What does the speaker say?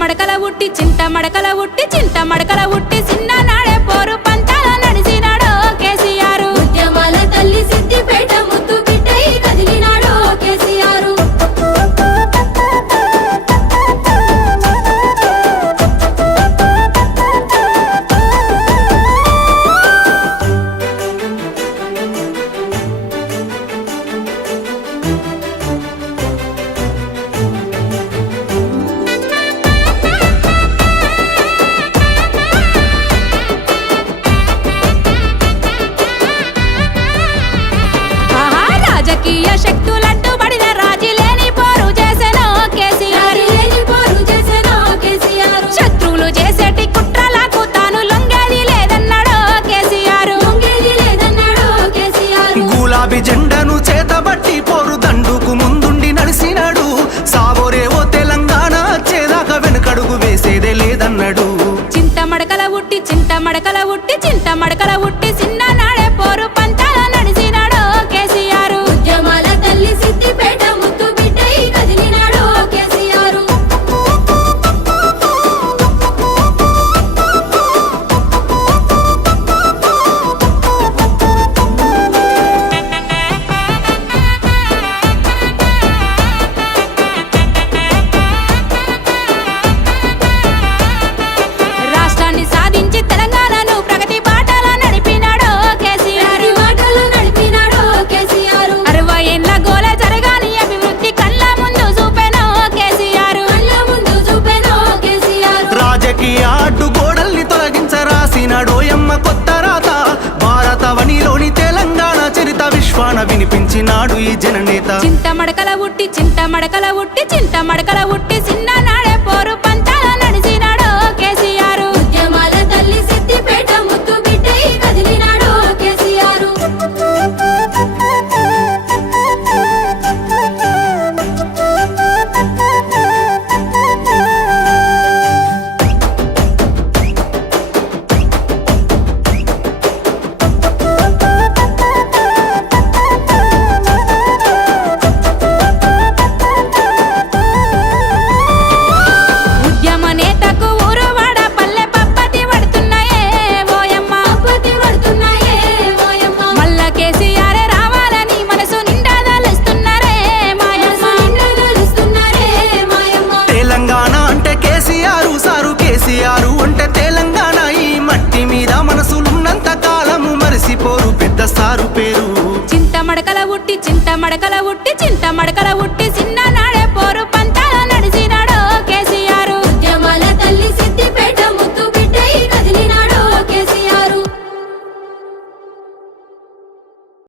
మడకల ఉట్టి చింత మడకల ఉట్టి చింత మడకల ఉట్టి చిన్న నాడే పోరు పంచాల నడిచినాడో కేసీఆర్ ఉద్యమాల తల్లి సిద్దిపేట ముద్దు బిడ్డై కదిలినాడో కేసీఆర్ రాజకీయ శక్తులట్టు బడిన రాజీ లేని పోరు చేసెనో కేసీఆర్ శత్రువులు చేసేటి కుట్రలకు తాను లొంగేది లేదన్నాడో కేసీఆర్ గులాబీ జెండను చేతబట్టి పోరు దండుకు ముందుండి నడిసినాడు సావోరేవో తెలంగాణ చేదాకా వెనుకడుగు వేసేదే లేదన్నాడు చింత మడకల ఉట్టి చింత మడకల ఉట్టి చింత మడకల ఉట్టి చిన్న నాడే పోరు పంచాల నడిచినాడో కేసీఆర్ ఉద్యమాల తల్లి సిద్దిపేట ముద్దు బిడ్డై కదిలినాడో కేసీఆర్ రాష్ట్రాన్ని సాధించి తెలంగాణను ప్రగతి బాటల నడిపినాడో కేసీఆర్ మాటలు నడిపినాడో కేసీఆర్ 60 ఏళ్ల గోల జరగాని అభివృద్ధి కళ్ళ ముందు చూపెనో కేసీఆర్ కళ్ళ ముందు చూపెనో కేసీఆర్ రాజకీయ అడ్డుగోడల్ని తొలగించరాసినాడోయమ్మ కొత్త రాత భారతవనిలోని తెలంగాణ చరిత విశ్వాన వినిపించినాడు ఈ జననేత చింత మడకల ఉట్టి చింత మడకల ఉట్టి చింత మడకల ఉట్టి చిన్న నాడే పోరు పంచాల నడిచినాడో కేసీఆర్ ఉద్యమాల తల్లి సిద్దిపేట ముద్దు బిడ్డై కదిలినాడో కేసీఆర్ ఉద్యమ నేతకు ఊరు వాడ పల్లె పప్పతి పడుతున్నాయే ఓయమ్మ పతి పడుతున్నాయే ఓయమ్మ మల్ల కేసీఆర్ రావాలని మనసు నిండా దలుస్తున్నారే మాయమ్మ నిండదలుస్తున్నారే మాయమ్మ తెలంగాణ అంటే కేసీఆర్ సారు కేసీఆర్ అంటే తెలంగాణ ఈ మట్టి మీద మనసులున్నంత కాలము మరిసిపోరు పెద్ద సారు పేరు చింత మడకల ఉట్టి చింత మడకల ఉట్టి చింత మడకల ఉట్టి